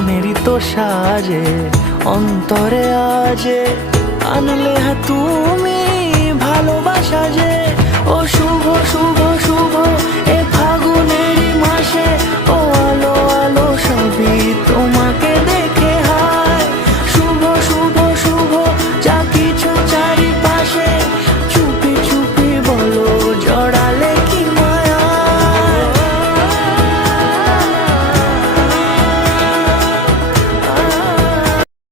মনেরই তো সাজে অন্তরে আজে আনলে তুমি ভালোবাসা যে। ও শুভ শুভ শুভ এ ফাগুনেরই মাসে, ও আলো আলো সবই তোমার।